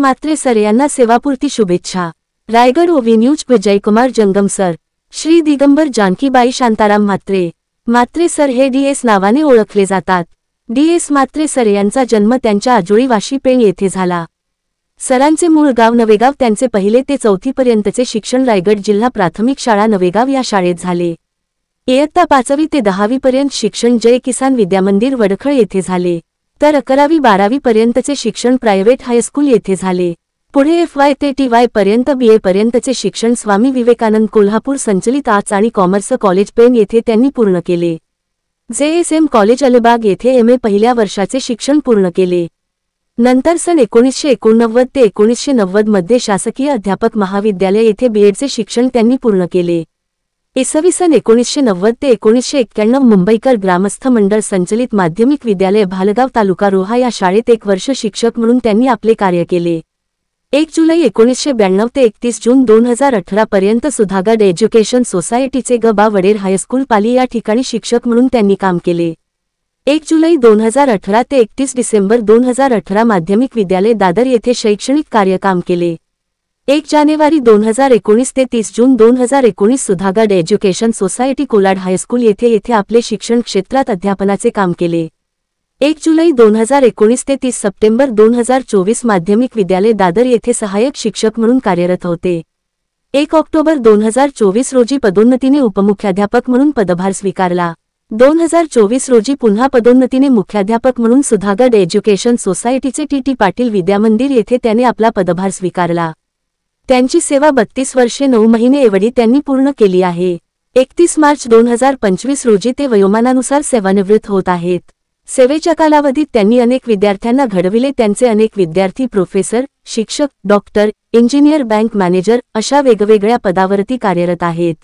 Mhatre sir यांना सेवापूर्ती शुभेच्छा। रायगड ओवी न्यूज जयकुमार जंगम सर। श्री दिगंबर जानकीबाई शांताराम म्हात्रे। म्हात्रे सर हे डी.एस. नावाने ओळखले जातात। डी.एस. म्हात्रे सर यांचा जन्म त्यांच्या आजोळी वाशी पेण येथे झाला। सरांचे मूळ गाव नवेगाव, त्यांचे पहिले ते चौथीपर्यंतचे शिक्षण रायगड जिल्हा प्राथमिक शाळा नवेगाव या शाळेत झाले। इयत्ता 5वी ते 10वी पर्यंत शिक्षण जय किसान विद्यामंदिर वडखळ येथे झाले, तर 11वी-12वी पर्यंतचे शिक्षण प्रायव्हेट हायस्कूल येथे झाले। पुढे FY ते TY पर्यंत BA पर्यंतचे शिक्षण स्वामी विवेकानंद कोल्हापूर संचलित आर्ट्स आणि कॉमर्स कॉलेज पेण येथे त्यांनी पूर्ण केले। JSM कॉलेज अलिबाग येथे MA पहिल्या वर्षाचे शिक्षण पूर्ण केले। नंतर सन 1989 ते 1990 मध्ये शासकीय अध्यापक महाविद्यालय येथे BEdचे शिक्षण त्यांनी पूर्ण केले। इसवी सन 1990 ते 1991 मुंबईकर ग्रामस्थ मंडळ संचलित माध्यमिक विद्यालय भालगाव तालुका रोहा या शाळेत 1 वर्ष शिक्षक म्हणून त्यांनी आपले कार्य केले। 1 जुलै 1992 ते 31 जून 2018 पर्यंत सुधागड एज्युकेशन सोसायटीचे ग.बा. वडेर हायस्कूल पाली या ठिकाणी शिक्षक म्हणून त्यांनी काम केले। 1 जुलै 2018 ते 31 डिसेंबर 2018 माध्यमिक विद्यालय दादर येथे शैक्षणिक कार्य काम केले। 1 जानेवारी 2019 ते 30 जून 2019 Sudhagad education society Kolad high school येथे आपले शिक्षण क्षेत्रात अध्यापनाचे काम केले। 1 जुलै 2019 ते 30 सप्टेंबर 2024 माध्यमिक विद्यालय दादर येथे सहाय्यक शिक्षक म्हणून कार्यरत होते। 1 ऑक्टोबर 2024 रोजी पदोन्नतीने उपमुख्याध्यापक म्हणून पदभार स्वीकारला। 2024 रोजी पुन्हा पदोन्नतीने मुख्याध्यापक म्हणून सुधागड एज्युकेशन सोसायटीचे TT पाटील विद्यामंदिर येथे त्याने आपला पदभार स्वीकारला। त्यांची सेवा 32 वर्षे 9 महिने एवढी त्यांनी पूर्ण केली आहे। 31 मार्च 2025 रोजी ते वयोमानानुसार सेवानिवृत्त होत आहेत। सेवेच्या कालावधीत त्यांनी अनेक विद्यार्थ्यांना घडविले। त्यांचे अनेक विद्यार्थी प्रोफेसर, शिक्षक, डॉक्टर, इंजिनियर, बँक मॅनेजर अशा वेगवेगळ्या पदावरती कार्यरत आहेत।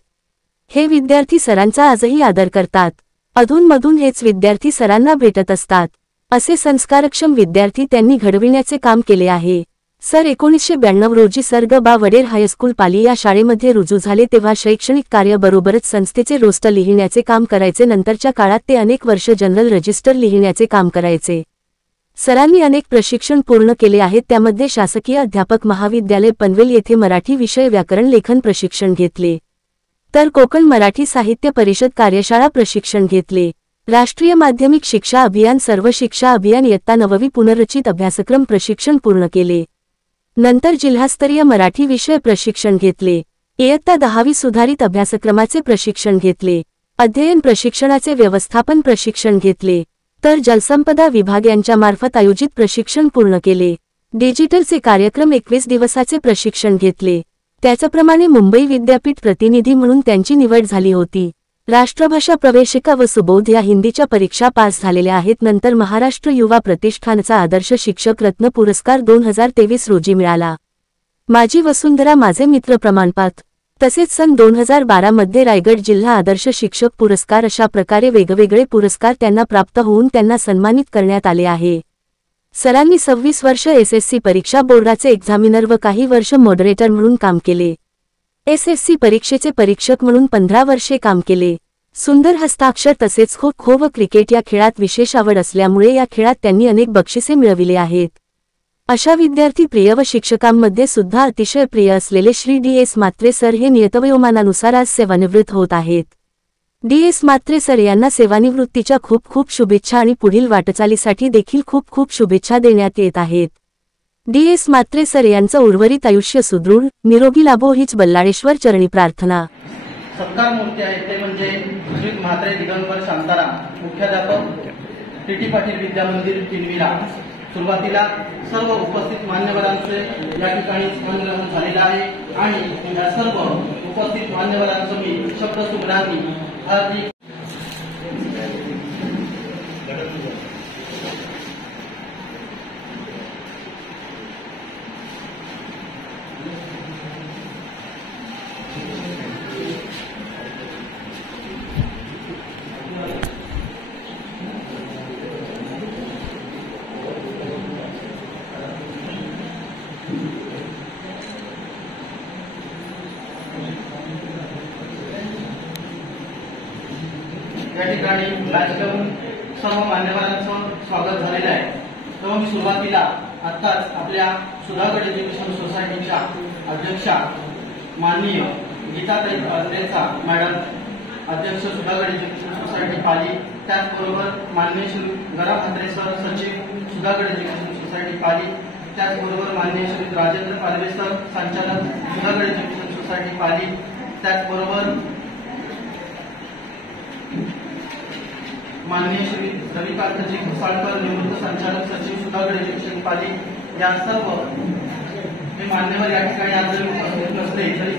हे विद्यार्थी सरांचा आजही आदर करतात। अधूनमधून हेच विद्यार्थी सरांना भेटत असतात। असे संस्कारक्षम विद्यार्थी त्यांनी घडविण्याचे काम केले आहे। सर 1992 रोजी सर ग.बा. वडेर हायस्कूल पाली या शाळेमध्ये रुजू झाले, तेव्हा शैक्षणिक कार्य बरोबरच संस्थेचे रोस्टर लिहिण्याचे काम करायचे। नंतरच्या काळात ते अनेक वर्ष जनरल रजिस्टर लिहिण्याचे काम करायचे। सरांनी अनेक प्रशिक्षण पूर्ण केले आहेत, त्यामध्ये शासकीय अध्यापक महाविद्यालय पनवेल येथे मराठी विषय व्याकरण लेखन प्रशिक्षण घेतले, तर कोकण मराठी साहित्य परिषद कार्यशाळा प्रशिक्षण घेतले। राष्ट्रीय माध्यमिक शिक्षा अभियान, सर्व शिक्षा अभियान इयत्ता 9वी पुनर्रचित अभ्यासक्रम प्रशिक्षण पूर्ण केले। नंतर जिल्हास्तरीय मराठी विषय प्रशिक्षण घेतले। इयत्ता 10वी सुधारित अभ्यासक्रमाचे प्रशिक्षण घेतले। अध्ययन प्रशिक्षणाचे व्यवस्थापन प्रशिक्षण घेतले, तर जलसंपदा विभाग यांच्यामार्फत आयोजित प्रशिक्षण पूर्ण केले। डिजिटलचे कार्यक्रम 21 दिवसाचे प्रशिक्षण घेतले। त्याचप्रमाणे मुंबई विद्यापीठ प्रतिनिधी म्हणून त्यांची निवड झाली होती। राष्ट्रभाषा प्रवेशिका व सुबोध या हिंदीच्या परीक्षा पास झालेल्या आहेत। नंतर महाराष्ट्र युवा प्रतिष्ठानचा आदर्श शिक्षक रत्न पुरस्कार 2023 रोजी मिळाला। माझी वसुंधरा माझे मित्र प्रमाणपत्र, तसेच सन 2012 मध्ये रायगड जिल्हा आदर्श शिक्षक पुरस्कार, अशा प्रकारे वेगवेगळे पुरस्कार त्यांना प्राप्त होऊन त्यांना सन्मानित करण्यात आले आहे। सरांनी 26 वर्ष SSC परीक्षा बोर्डाचे एक्झामिनर व काही वर्ष मॉडरेटर म्हणून काम केले। SSC परीक्षेचे परीक्षक म्हणून 15 वर्षे काम केले। सुंदर हस्ताक्षर तसेच खो-खो व क्रिकेट या खेळात विशेष आवड असल्यामुळे या खेळात त्यांनी अनेक बक्षिसे मिळविले आहेत। अशा विद्यार्थी प्रिय व शिक्षकांमध्ये सुद्धा अतिशय प्रिय असलेले श्री डी.एस. म्हात्रे सर हे नियतवयोमानानुसार आज सेवानिवृत्त होत आहेत। डी.एस. म्हात्रे सर यांना सेवानिवृत्तीच्या खूप खूप शुभेच्छा आणि पुढील वाटचालीसाठी देखील खूप खूप शुभेच्छा देण्यात येत आहेत। डी.एस. म्हात्रे सर यांचं उर्वरित आयुष्य सुदृढ निरोगी लाभो हीच बल्लाळेश्वर चरणी प्रार्थना। सत्कार मूर्ती आहे ते म्हणजे श्री म्हात्रे दिगंबर शांताराम, मुख्याध्यापक TT पाटील विद्यामंदिर चिनविरा। सुरुवातीला सर्व उपस्थित मान्यवरांचे या ठिकाणी स्थानग्रहण झालेलं आहे आणि या सर्व उपस्थित मान्यवरांचं मी शब्दसुमरांनी हार्दिक या ठिकाणी लाच करून सर्व मान्यवरांचं स्वागत झालेलं आहे। तेव्हा मी सुरुवातीला आत्ताच आपल्या सुधागड एज्युकेशन सोसायटीच्या अध्यक्षा माननीय गीताताई अंद्रेचा मॅडम, अध्यक्ष सुधागड एज्युकेशन सोसायटी पाली, त्याचबरोबर माननीय श्री गरा म्हात्रे सर, सचिव सुधागड एज्युकेशन सोसायटी पाली, त्याचबरोबर माननीय श्री राजेंद्र पालवे सर, संचालक सुधागड एज्युकेशन सोसायटी पाली, त्याचबरोबर माननीय श्री रविकांतजी घोसाळकर, निवृत्त संचालक सचिव सुधागड एज्युकेशन पाली, या सर्व हे मान्यवर या ठिकाणी आज जरी उपस्थित नसले तरी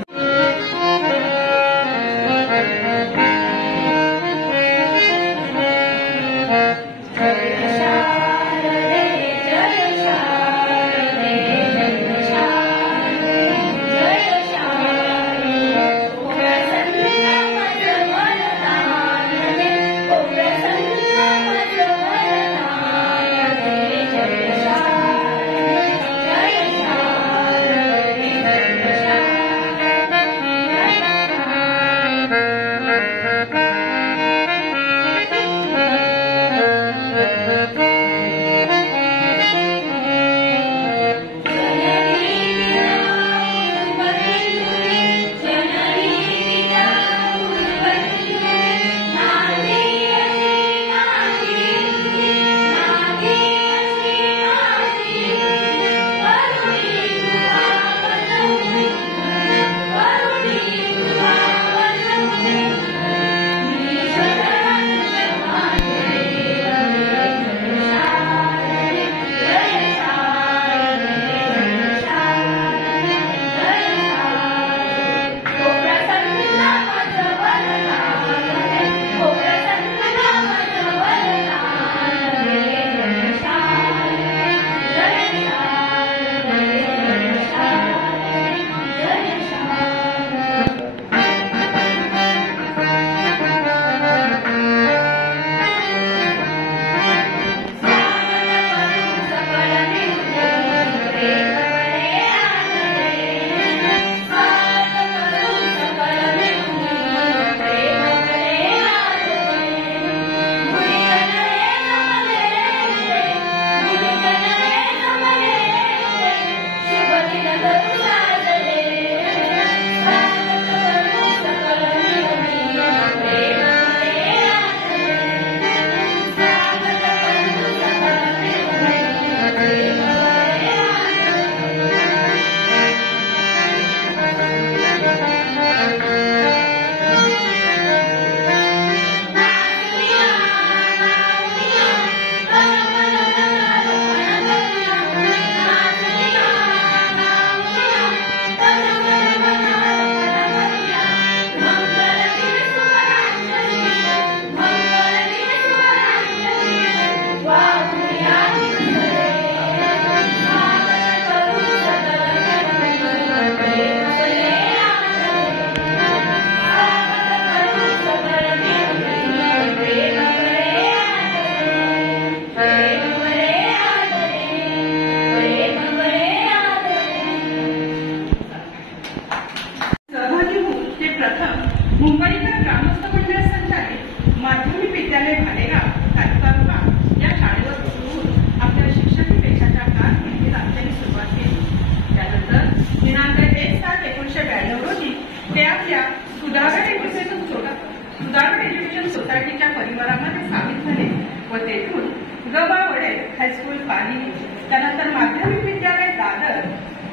मुंबईकर ग्रामस्थ मंडळ संचालित माध्यमिक विद्यालय भालेराव तालुका या शाळेवर रुजून आपल्या शिक्षण पेशाच्या कारकिर्दीला त्यांनी सुरुवात केली. त्यानंतर दिनांक 1/7/1992 रोजी ते आपल्या सुधागड एज्युकेशन सोसायटीच्या परिवारामध्ये सामील झाले व तेथून गबा वडे हायस्कूल पाली, त्यानंतर माध्यमिक विद्यालय दादर,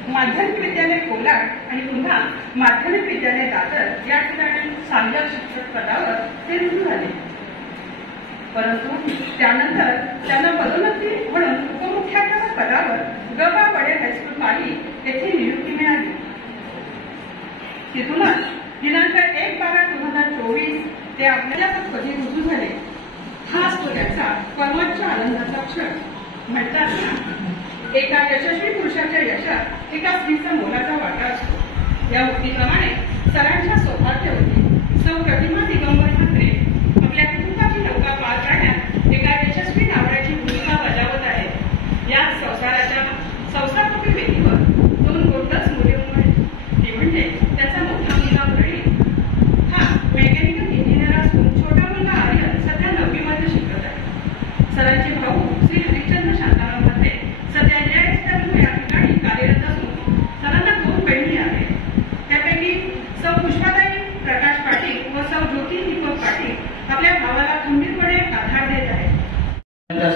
माध्यमिक विद्यालय कोलाड आणि पुन्हा माध्यमिक विद्यालय दादर या ठिकाणी सहाय्यक शिक्षक पदावर ते रुजू झाले. परंतु त्यानंतर त्यांना पदोन्नती म्हणून उपमुख्याध्यापक पदावर गबा वडे हायस्कूल पाली येथे नियुक्ती मिळाली. तिथूनच दिनांक 1/12/2024 ते आपल्याला पदी रुजू झाले. हाच तो त्याचा परमोच्च आनंदाचा क्षण. म्हणतात ना, एका यशस्वी पुरुषाच्या यशात एका स्त्रीचा मोलाचा वाटा असतो. या उक्तीप्रमाणे सरांच्या सौभाग्यवती सौ प्रतिमा दिगंबर ठाकरे आपल्या कुटुंबाची नौका पार करण्यात एका यशस्वी नावड्याची भूमिका बजावत आहेत. याच संसारातील वेदीवर 2 गोंडस मुले उमटली. ती म्हणजे त्याचा मोठा मुलगा प्रवीण हा मेकॅनिकल इंजिनियर असून छोटा मुलगा आर्यन सध्या 9वी मध्ये शिकत आहे. सरांचे भाऊ श्री हरिश्चंद्र शांताराम मध्ये सध्या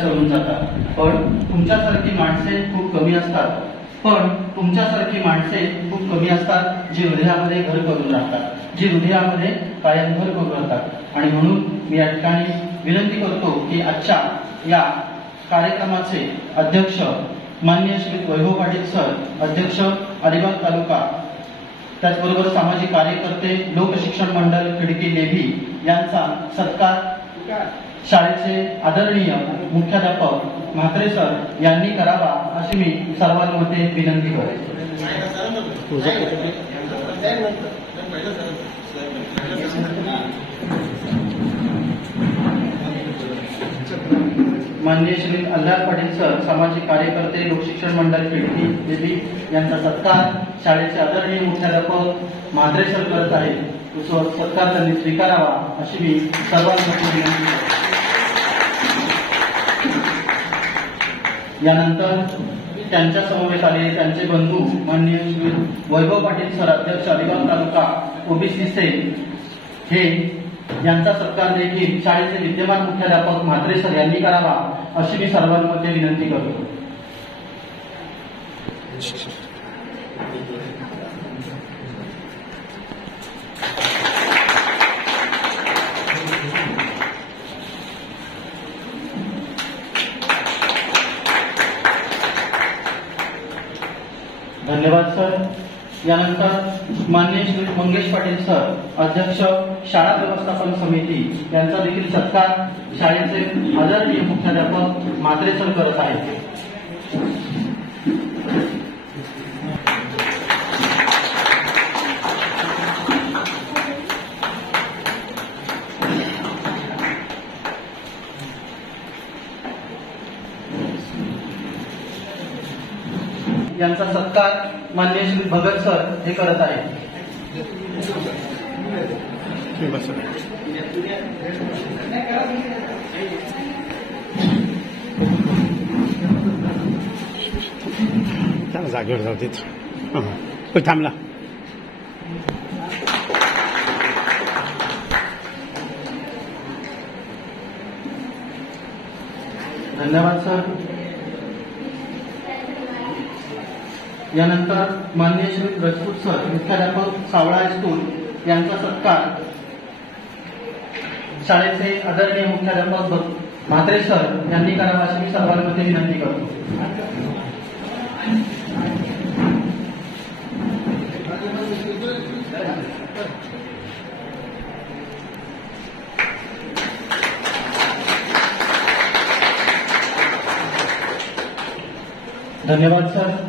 सोडून जातात, पण तुमच्यासारखी माणसे खूप कमी असतात जी हृदयामध्ये घर करून राहतात, जी हृदयामध्ये कायम घर करून राहतात. आणि म्हणून मी या ठिकाणी विनंती करतो की आजच्या या कार्यक्रमाचे अध्यक्ष माननीय श्री वैभव पाटील सर, अध्यक्ष अलिबाग तालुका, त्याचबरोबर सामाजिक कार्यकर्ते, लोकशिक्षण मंडळ खिडकी लेभी यांचा सत्कार शाळेचे आदरणीय मुख्याध्यापक म्हात्रे सर यांनी करावा अशी मी सर्वांमध्ये विनंती करतो. माननीय श्री अल्लाद पाटील सर, सामाजिक कार्यकर्ते, लोकशिक्षण मंडळ खिडकी लेभी यांचा सत्कार शाळेचे आदरणीय मुख्याध्यापक म्हात्रे सर करत आहेत. तो सत्कार त्यांनी स्वीकारावा अशी मी सर्वांमध्ये विनंती करतो. यानंतर त्यांच्या समवेत आलेले त्यांचे बंधू माननीय श्री वैभव पाटील सर, अध्यक्ष अलिबाग तालुका ओबीसी सेल, हे यांचा सत्कार देखील शाळेचे विद्यमान मुख्याध्यापक म्हात्रे सर यांनी करावा अशी मी सर्वांमध्ये विनंती करतो. धन्यवाद सर. यानंतर माननीय श्री मंगेश पाटील सर, अध्यक्ष शाळा व्यवस्थापन समिती, यांचा देखील सत्कार शाळेचे आदरणीय मुख्याध्यापक म्हात्रे सर करत आहेत. यांचा सत्कार माननीय श्री भगत सर हे करत आहेत. जागेवर जाऊ देत थांबला. धन्यवाद सर. यानंतर माननीय श्री रजपूत सर, मुख्याध्यापक सावळा हायस्कूल, यांचा सत्कार शाळेचे आदरणीय मुख्याध्यापक म्हात्रे सर यांनी करावा अशी मी सर्वांमध्ये विनंती करतो. धन्यवाद सर.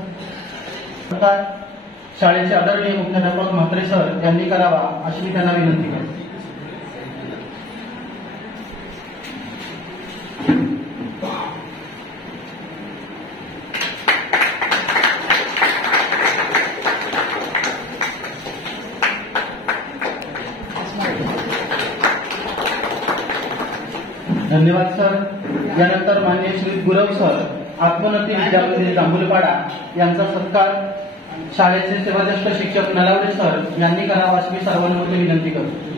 शाळेचे आदरणीय मुख्याध्यापक म्हात्रे सर यांनी करावा अशी मी त्यांना विनंती करतो. धन्यवाद सर. यानंतर माननीय श्री गुरव सर, आत्मोन्नती विद्यापीठ जांभूलपाडा, यांचा सत्कार शाळेचे सेवाज्येष्ठ शिक्षक नलावडे सर यांनी करावा अशी मी सर्वांमध्ये विनंती करतो.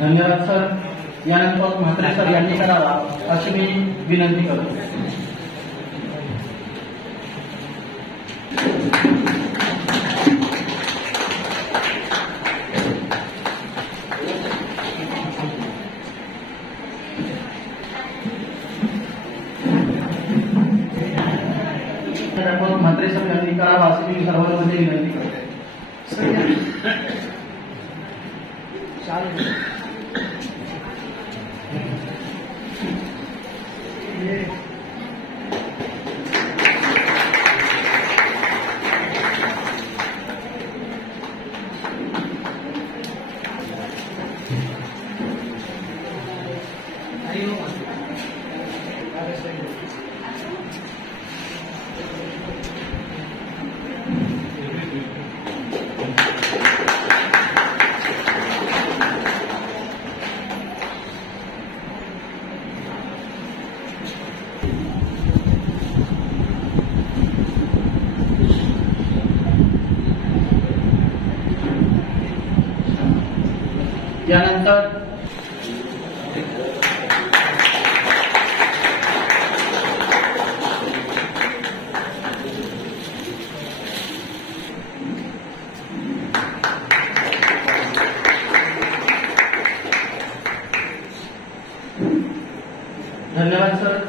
धन्यवाद सर. यानंतर म्हात्रे सर यांनी करावा अशी मी विनंती करतो. म्हात्रे सर यांनी करावा अशी मी सर्वांमध्ये विनंती करतो. यानंतर धन्यवाद सर.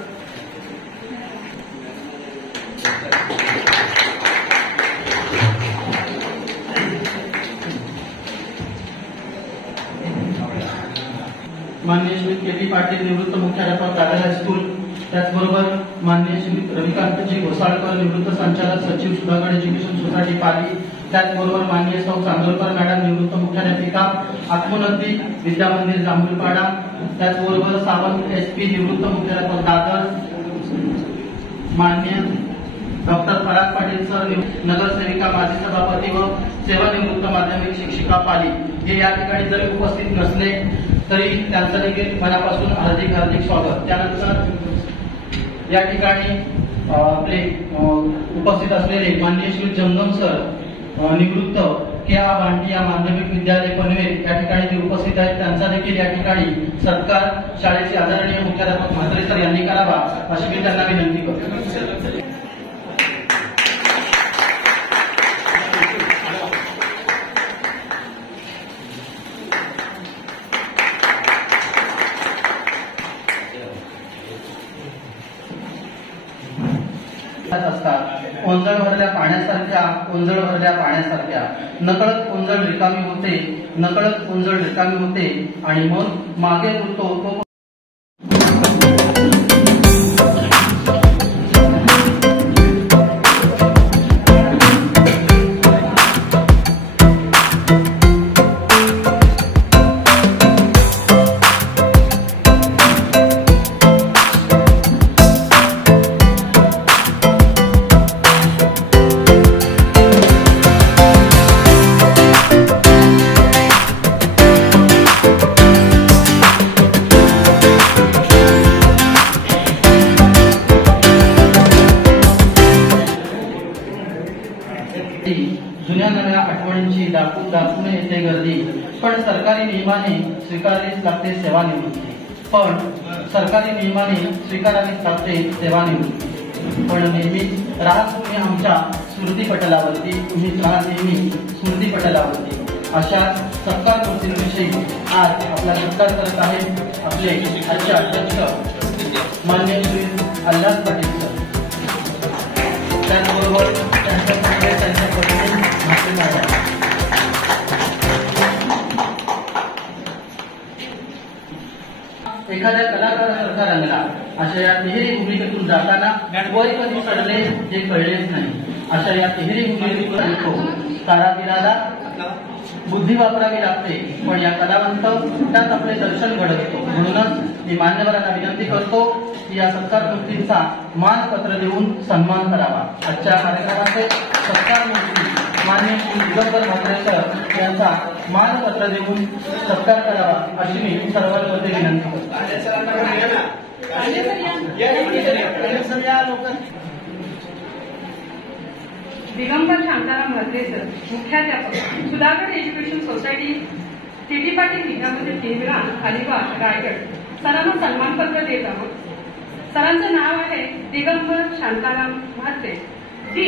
माननीय श्री के.बी. पाटील निवृत्त मुख्याध्यापक दादर हायस्कूल, त्याचबरोबर माननीय श्री रविकांतजी घोसाळकर निवृत्त संचालक सचिव सुधागड एज्युकेशन सोसायटी पाली, त्याचबरोबर माननीय सौ चांदोरकर मॅडम निवृत्त मुख्याध्यापिका आत्मोन्नती विद्यामंदिर जांभूळपाडा, त्याचबरोबर सावंत SP निवृत्त मुख्याध्यापक दादर, माननीय डॉक्टर पराग पाटील सर नगरसेविका माजी सभापती व सेवानिवृत्त माध्यमिक शिक्षिका पाली हे या ठिकाणी जरी उपस्थित नसले तरी त्यांचं देखील मनापासून हार्दिक स्वागत. त्यानंतर या ठिकाणी आपले उपस्थित असलेले माननीय श्री जंगम सर निवृत्त KA भांडिया माध्यमिक विद्यालय पनवेल या ठिकाणी ते उपस्थित आहेत. त्यांचा देखील या ठिकाणी सत्कार शाळेचे आदरणीय मुख्याध्यापक म्हात्रे सर यांनी करावा अशी मी त्यांना विनंती करतो. असतात ओंजळ भरल्या पाण्यासारख्या नकळत ओंजळ रिकामी होते आणि मग मागे उरतो तो जुन्या नव्या आठवणींची दाखवून येते गर्दी, पण सरकारी नियमाने स्वीकारावीच लागते सेवानिवृत्ती. पण नेहमी राहा तुम्ही आमच्या स्मृतीपटलावरती. अशा सत्कार मूर्तींविषयी आज आपला सत्कार करत आहेत आपले आजचे अध्यक्ष माननीय श्री आल्हाद पाटील सर. त्याचबरोबर त्यांच्या पत्नी म्हात्रे मॅडम. एखाद्या कलाकारासारखा रंगला अशा या तिहेरी भूमिकेतून जाताना वय कधी चढले हे कळलेच नाही. अशा या तिहेरी भूमिकेतून तारातीराला बुद्धी वापरावी लागते, पण या कलावंत त्यात आपले दर्शन घडवतो. म्हणूनच मी मान्यवरांना विनंती करतो की या सत्कार मूर्तींचा मानपत्र देऊन सन्मान करावा. आजच्या कार्यक्रमाचे सत्कार मूर्ती माननीय श्री दिगंबर म्हात्रे सर यांचा मानपत्र देऊन सत्कार करावा अशी मी सर्वांमध्ये विनंती करतो. दिगंबर शांताराम म्हात्रे सर मुख्याध्यापक Sudhagad education society K B. Patil Vidyamandir केंद्रा अलिबाग रायगड सरांना सन्मानपत्र देत आहोत. सरांचं नाव आहे दिगंबर शांताराम म्हात्रे. जी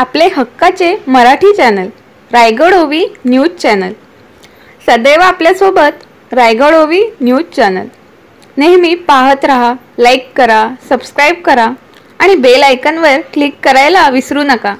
आपले हक्काचे मराठी चॅनल रायगड ओवी न्यूज चॅनल. सदैव आपल्यासोबत रायगड ओवी न्यूज चॅनल. नेहमी पाहत रहा, लाईक करा, सबस्क्राईब करा आणि बेल आयकॉनवर क्लिक करायला विसरू नका.